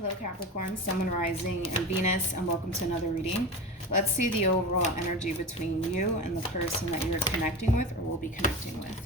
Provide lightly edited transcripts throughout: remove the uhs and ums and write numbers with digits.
Hello Capricorn, Sun, Moon, Rising, and Venus, and welcome to another reading. Let's see the overall energy between you and the person that you're connecting with or will be connecting with.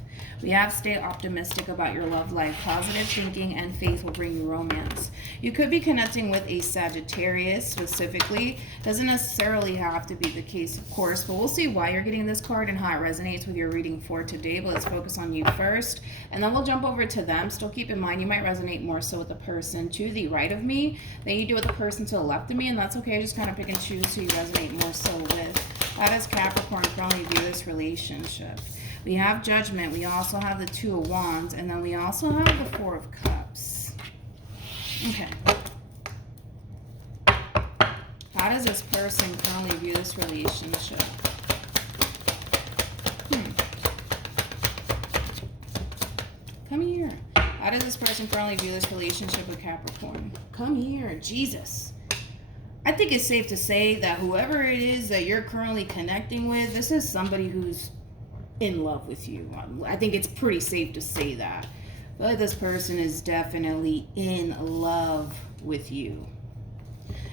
We have stay optimistic about your love life. Positive thinking and faith will bring you romance. You could be connecting with a Sagittarius specifically. Doesn't necessarily have to be the case, of course, but we'll see why you're getting this card and how it resonates with your reading for today. But let's focus on you first, and then we'll jump over to them. Still keep in mind, you might resonate more so with the person to the right of me than you do with the person to the left of me, and that's okay. Just kind of pick and choose who you resonate more so with. How does Capricorn currently view this relationship? We have Judgment, we also have the Two of Wands, and then we also have the Four of Cups. Okay. How does this person currently view this relationship? Come here. How does this person currently view this relationship with Capricorn? Come here, Jesus. I think it's safe to say that whoever it is that you're currently connecting with, this is somebody who's in love with you. I think it's pretty safe to say that. I feel like this person is definitely in love with you.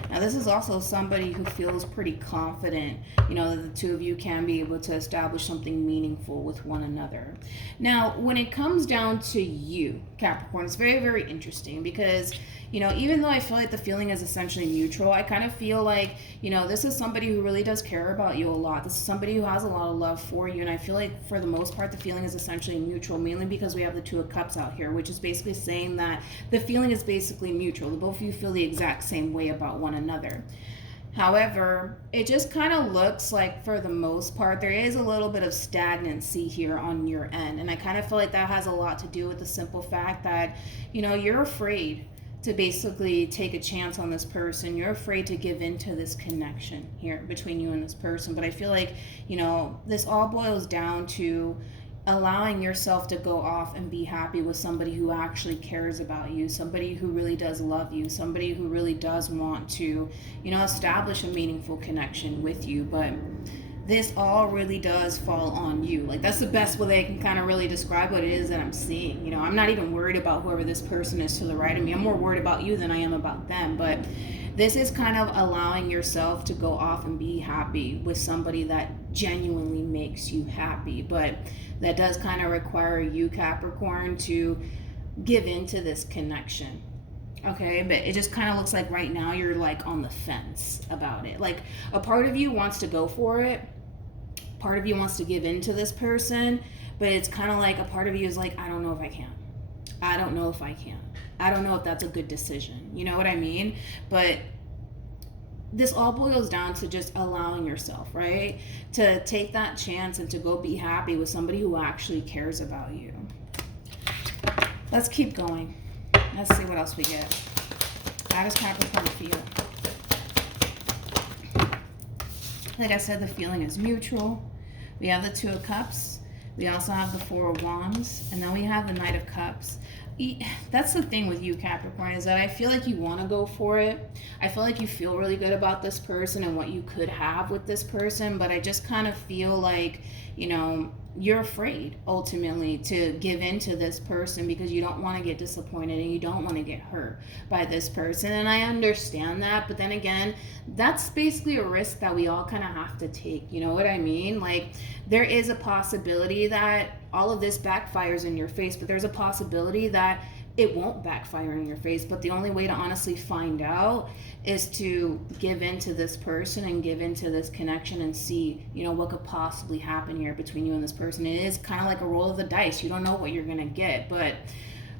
Now, this is also somebody who feels pretty confident, you know, that the two of you can be able to establish something meaningful with one another. Now, when it comes down to you, Capricorn, it's very, very interesting because, you know, even though I feel like the feeling is essentially neutral, I kind of feel like, you know, this is somebody who really does care about you a lot. This is somebody who has a lot of love for you. And I feel like for the most part, the feeling is essentially neutral, mainly because we have the Two of Cups out here, which is basically saying that the feeling is basically mutual. Both of you feel the exact same way about one another. However, it just kind of looks like for the most part, there is a little bit of stagnancy here on your end. And I kind of feel like that has a lot to do with the simple fact that, you know, you're afraid to basically take a chance on this person. You're afraid to give into this connection here between you and this person. But I feel like, you know, this all boils down to allowing yourself to go off and be happy with somebody who actually cares about you, somebody who really does love you, somebody who really does want to, you know, establish a meaningful connection with you. But this all really does fall on you. Like, that's the best way I can kind of really describe what it is that I'm seeing. You know, I'm not even worried about whoever this person is to the right of me. I'm more worried about you than I am about them. But this is kind of allowing yourself to go off and be happy with somebody that genuinely makes you happy. But that does kind of require you, Capricorn, to give into this connection. Okay, but it just kind of looks like right now you're like on the fence about it. Like, a part of you wants to go for it. Part of you wants to give into this person, but it's kind of like a part of you is like, I don't know if I can. I don't know if I can. I don't know if that's a good decision. You know what I mean? But this all boils down to just allowing yourself, right? To take that chance and to go be happy with somebody who actually cares about you. Let's keep going. Let's see what else we get. How does Capricorn feel? Like I said, the feeling is mutual. We have the Two of Cups. We also have the Four of Wands. And then we have the Knight of Cups. That's the thing with you, Capricorn, is that I feel like you want to go for it. I feel like you feel really good about this person and what you could have with this person. But I just kind of feel like, you know, you're afraid ultimately to give in to this person because you don't want to get disappointed and you don't want to get hurt by this person. And I understand that, but then again, that's basically a risk that we all kind of have to take. You know what I mean? Like, there is a possibility that all of this backfires in your face, but there's a possibility that it won't backfire in your face. But the only way to honestly find out is to give into this person and give into this connection and see, you know, what could possibly happen here between you and this person. It is kind of like a roll of the dice. You don't know what you're going to get, but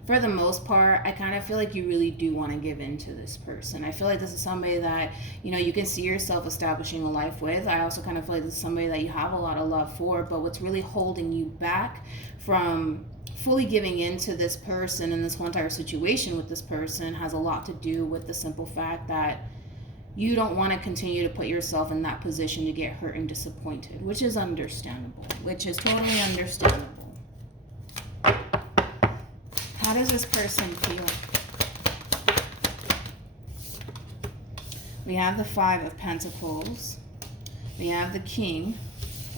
for the most part, I kind of feel like you really do want to give into this person. I feel like this is somebody that, you know, you can see yourself establishing a life with. I also kind of feel like this is somebody that you have a lot of love for, but what's really holding you back from fully giving into this person and this whole entire situation with this person has a lot to do with the simple fact that you don't want to continue to put yourself in that position to get hurt and disappointed, which is understandable, which is totally understandable. How does this person feel? We have the Five of Pentacles. We have the King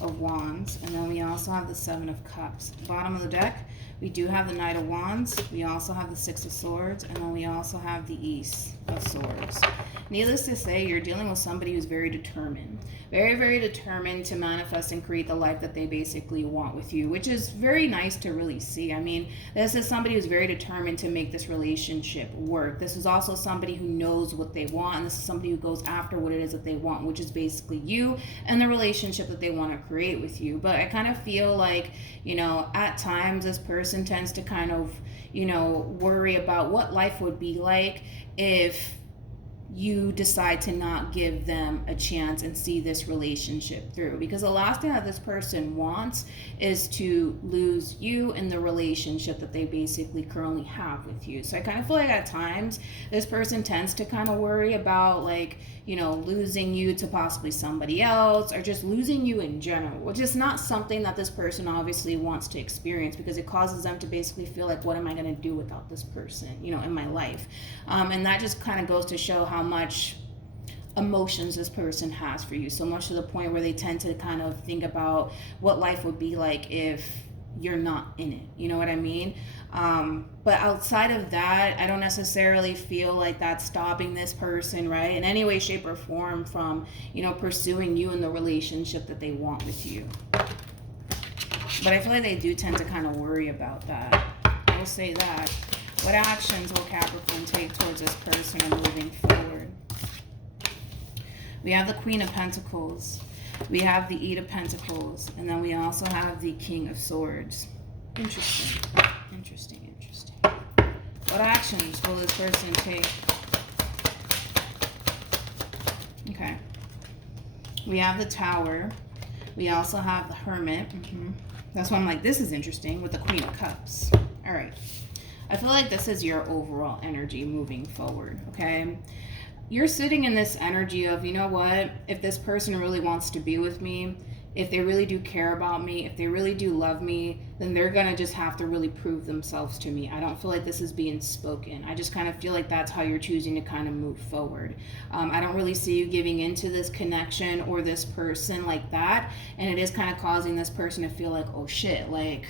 of Wands. And then we also have the Seven of Cups. At the bottom of the deck, we do have the Knight of Wands. We also have the Six of Swords. And then we also have the Ace of Swords. Needless to say, you're dealing with somebody who's very determined. Very, very determined to manifest and create the life that they basically want with you, which is very nice to really see. I mean, this is somebody who's very determined to make this relationship work. This is also somebody who knows what they want, and this is somebody who goes after what it is that they want, which is basically you and the relationship that they want to create with you. But I kind of feel like, you know, at times this person tends to kind of, you know, worry about what life would be like if you decide to not give them a chance and see this relationship through. Because the last thing that this person wants is to lose you in the relationship that they basically currently have with you. So I kind of feel like at times this person tends to kind of worry about, like, you know, losing you to possibly somebody else, or just losing you in general, which is not something that this person obviously wants to experience, because it causes them to basically feel like, what am I going to do without this person, you know, in my life? And that just kind of goes to show how much emotions this person has for you, so much to the point where they tend to kind of think about what life would be like if you're not in it, you know what I mean? But outside of that, I don't necessarily feel like that's stopping this person, right, in any way, shape, or form from, you know, pursuing you in the relationship that they want with you. But I feel like they do tend to kind of worry about that. I will say that. What actions will Capricorn take towards this person and moving forward? We have the Queen of Pentacles. We have the Eight of Pentacles. And then we also have the King of Swords. Interesting. Interesting, interesting. What actions will this person take? Okay. We have the Tower. We also have the Hermit. That's why I'm like, this is interesting, with the Queen of Cups. All right. I feel like this is your overall energy moving forward, okay? You're sitting in this energy of, you know what, if this person really wants to be with me, if they really do care about me, if they really do love me, then they're going to just have to really prove themselves to me. I don't feel like this is being spoken. I just kind of feel like that's how you're choosing to kind of move forward. I don't really see you giving into this connection or this person like that. And it is kind of causing this person to feel like, oh shit, like,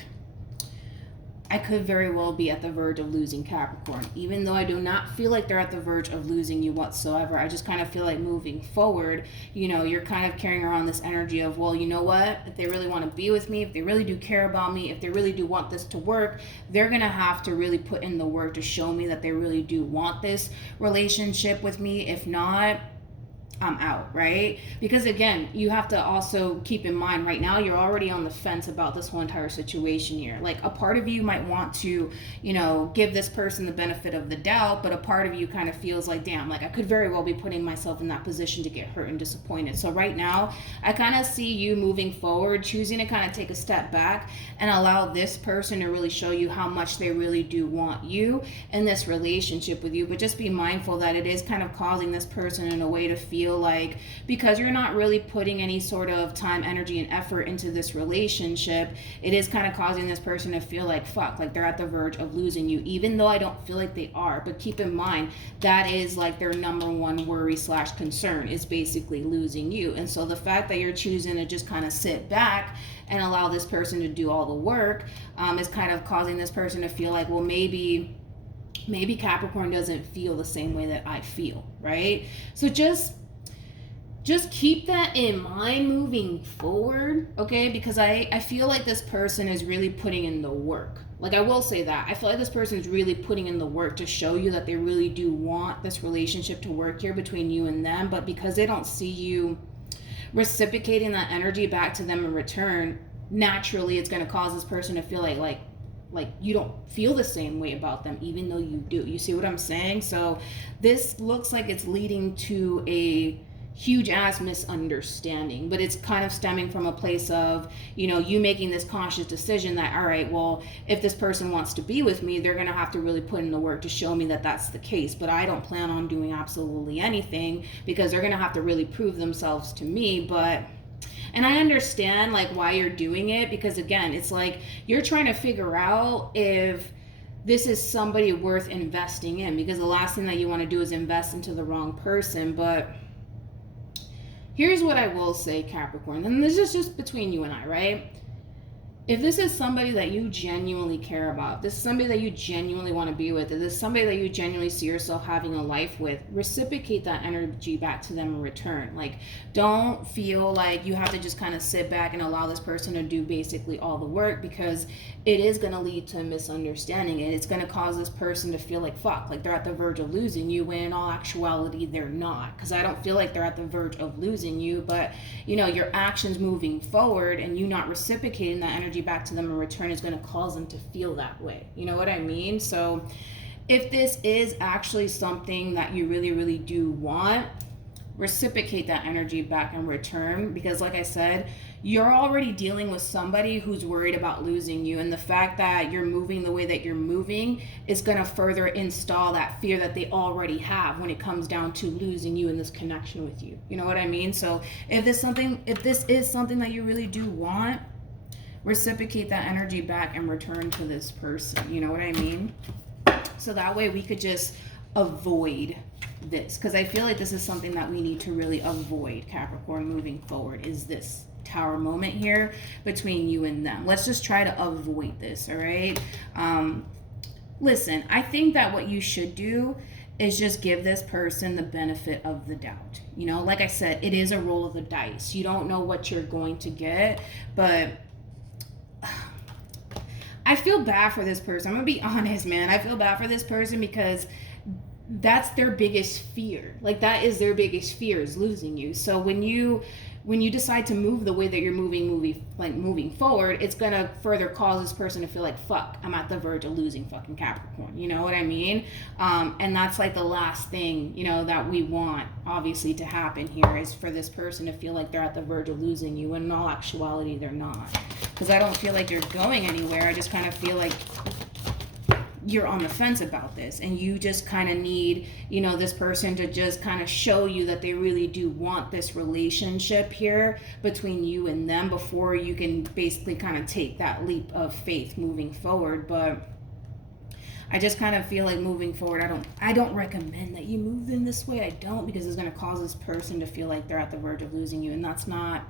I could very well be at the verge of losing Capricorn. Even though I do not feel like they're at the verge of losing you whatsoever, I just kind of feel like moving forward, you know, you're kind of carrying around this energy of, well, you know what, if they really want to be with me, if they really do care about me, if they really do want this to work, they're going to have to really put in the work to show me that they really do want this relationship with me. If not, I'm out, right? Because again, you have to also keep in mind right now, you're already on the fence about this whole entire situation here. Like, a part of you might want to, you know, give this person the benefit of the doubt, but a part of you kind of feels like, damn, like I could very well be putting myself in that position to get hurt and disappointed. So right now, I kind of see you moving forward, choosing to kind of take a step back and allow this person to really show you how much they really do want you in this relationship with you. But just be mindful that it is kind of causing this person in a way to feel like, because you're not really putting any sort of time, energy, and effort into this relationship, it is kind of causing this person to feel like, fuck, like they're at the verge of losing you, even though I don't feel like they are. But keep in mind, that is like their number one worry / concern, is basically losing you. And so the fact that you're choosing to just kind of sit back and allow this person to do all the work is kind of causing this person to feel like, well, maybe Capricorn doesn't feel the same way that I feel, right? So just keep that in mind moving forward, okay? Because I feel like this person is really putting in the work. Like, I will say that. I feel like this person is really putting in the work to show you that they really do want this relationship to work here between you and them. But because they don't see you reciprocating that energy back to them in return, naturally it's going to cause this person to feel like you don't feel the same way about them, even though you do. You see what I'm saying? So this looks like it's leading to a huge ass misunderstanding, but it's kind of stemming from a place of, you know, you making this conscious decision that, all right, well, if this person wants to be with me, they're going to have to really put in the work to show me that that's the case. But I don't plan on doing absolutely anything, because they're going to have to really prove themselves to me. And I understand like why you're doing it, because again, it's like you're trying to figure out if this is somebody worth investing in, because the last thing that you want to do is invest into the wrong person. But here's what I will say, Capricorn, and this is just between you and I, right? if this is somebody that you genuinely care about, this is somebody that you genuinely want to be with, if this is somebody that you genuinely see yourself having a life with, reciprocate that energy back to them in return. Like, don't feel like you have to just kind of sit back and allow this person to do basically all the work, because it is going to lead to a misunderstanding, and it's going to cause this person to feel like, fuck, like they're at the verge of losing you, when in all actuality they're not. Because I don't feel like they're at the verge of losing you, but you know, your actions moving forward and you not reciprocating that energy back to them in return is going to cause them to feel that way. You know what I mean? So if this is actually something that you really, really do want, reciprocate that energy back in return, because like I said, you're already dealing with somebody who's worried about losing you, and the fact that you're moving the way that you're moving is going to further install that fear that they already have when it comes down to losing you in this connection with you. You know what I mean? So if this is something that you really do want, reciprocate that energy back and return to this person. You know what I mean? So that way we could just avoid this, because I feel like this is something that we need to really avoid, Capricorn, moving forward, is this Tower moment here between you and them. Let's just try to avoid this. All right. Listen, I think that what you should do is just give this person the benefit of the doubt. You know, like I said, it is a roll of the dice. You don't know what you're going to get, but I feel bad for this person. I'm gonna be honest, man. I feel bad for this person, because that's their biggest fear. Like, that is their biggest fear, is losing you. So when you decide to move the way that you're moving forward, it's gonna further cause this person to feel like, fuck, I'm at the verge of losing fucking Capricorn. You know what I mean? And that's like the last thing, you know, that we want obviously to happen here, is for this person to feel like they're at the verge of losing you, when in all actuality they're not. Because I don't feel like you're going anywhere. I just kind of feel like you're on the fence about this, and you just kind of need, you know, this person to just kind of show you that they really do want this relationship here between you and them, before you can basically kind of take that leap of faith moving forward. But I just kind of feel like moving forward, I don't recommend that you move in this way. I don't, because it's going to cause this person to feel like they're at the verge of losing you, and that's not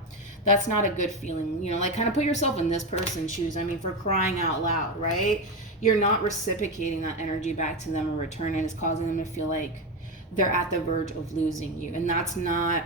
a good feeling. You know, like, kind of put yourself in this person's shoes. I mean, for crying out loud, right? You're not reciprocating that energy back to them in return, and it's causing them to feel like they're at the verge of losing you, and that's not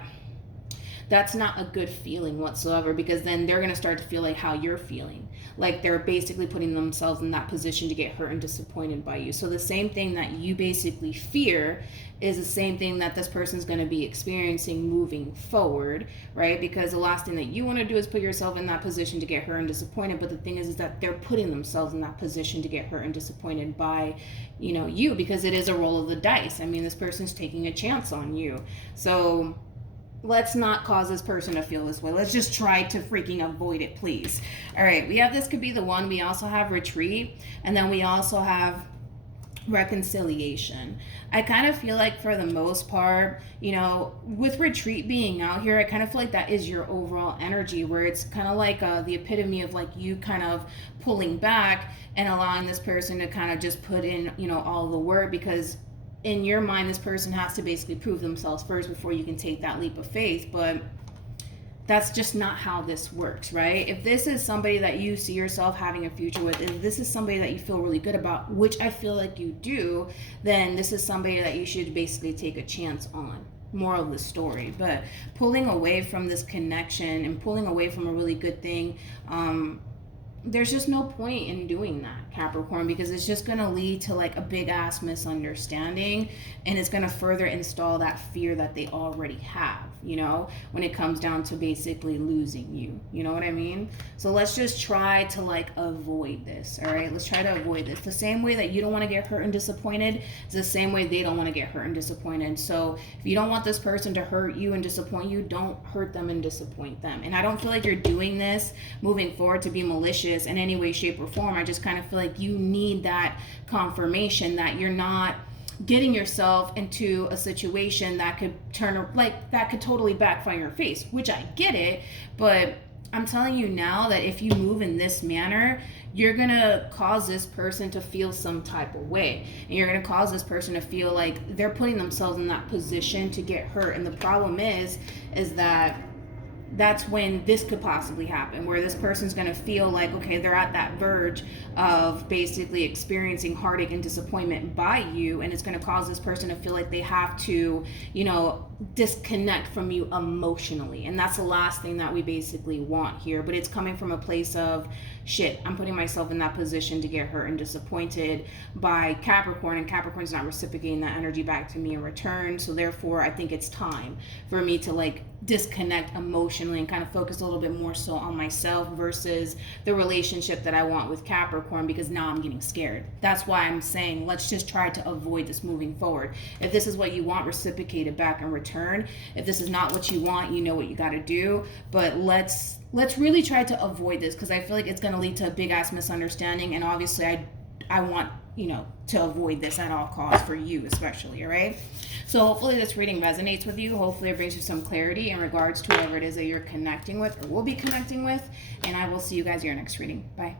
a good feeling whatsoever, because then they're going to start to feel like how you're feeling, like they're basically putting themselves in that position to get hurt and disappointed by you. So the same thing that you basically fear is the same thing that this person's going to be experiencing moving forward, right? Because the last thing that you want to do is put yourself in that position to get hurt and disappointed. But the thing is that they're putting themselves in that position to get hurt and disappointed by, you know, you, because it is a roll of the dice. I mean, this person's taking a chance on you. So let's not cause this person to feel this way. Let's just try to freaking avoid it, please. All right, we have this could be the one. We also have retreat, and then we also have reconciliation. I kind of feel like, for the most part, you know, with retreat being out here, I kind of feel like that is your overall energy, where it's kind of like the epitome of like you kind of pulling back and allowing this person to kind of just put in, you know, all the work, because in your mind, this person has to basically prove themselves first before you can take that leap of faith. But that's just not how this works, right? If this is somebody that you see yourself having a future with, if this is somebody that you feel really good about, which I feel like you do, then this is somebody that you should basically take a chance on. Moral of the story. But pulling away from this connection and pulling away from a really good thing, there's just no point in doing that, Capricorn, because it's just going to lead to like a big ass misunderstanding, and it's going to further install that fear that they already have, you know, when it comes down to basically losing you. You know what I mean? So let's just try to like avoid this. All right, let's try to avoid this. The same way that you don't want to get hurt and disappointed is the same way they don't want to get hurt and disappointed. So if you don't want this person to hurt you and disappoint you, don't hurt them and disappoint them. And I don't feel like you're doing this moving forward to be malicious in any way, shape, or form. I just kind of feel like you need that confirmation that you're not getting yourself into a situation that could that could totally backfire in your face, which I get it, but I'm telling you now that if you move in this manner, you're gonna cause this person to feel some type of way, and you're gonna cause this person to feel like they're putting themselves in that position to get hurt. And the problem is that that's when this could possibly happen, where this person's going to feel like, okay, they're at that verge of basically experiencing heartache and disappointment by you, and it's going to cause this person to feel like they have to, you know, disconnect from you emotionally. And that's the last thing that we basically want here. But it's coming from a place of, shit, I'm putting myself in that position to get hurt and disappointed by Capricorn, and Capricorn's not reciprocating that energy back to me in return. So therefore, I think it's time for me to like disconnect emotionally and kind of focus a little bit more so on myself versus the relationship that I want with Capricorn, because now I'm getting scared. That's why I'm saying let's just try to avoid this moving forward. If this is what you want, reciprocate it back in return. If this is not what you want, you know what you got to do. But let's really try to avoid this, because I feel like it's going to lead to a big ass misunderstanding, and obviously I want, you know, to avoid this at all costs for you especially. All right, so hopefully this reading resonates with you. Hopefully it brings you some clarity in regards to whoever it is that you're connecting with or will be connecting with, and I will see you guys in your next reading. Bye.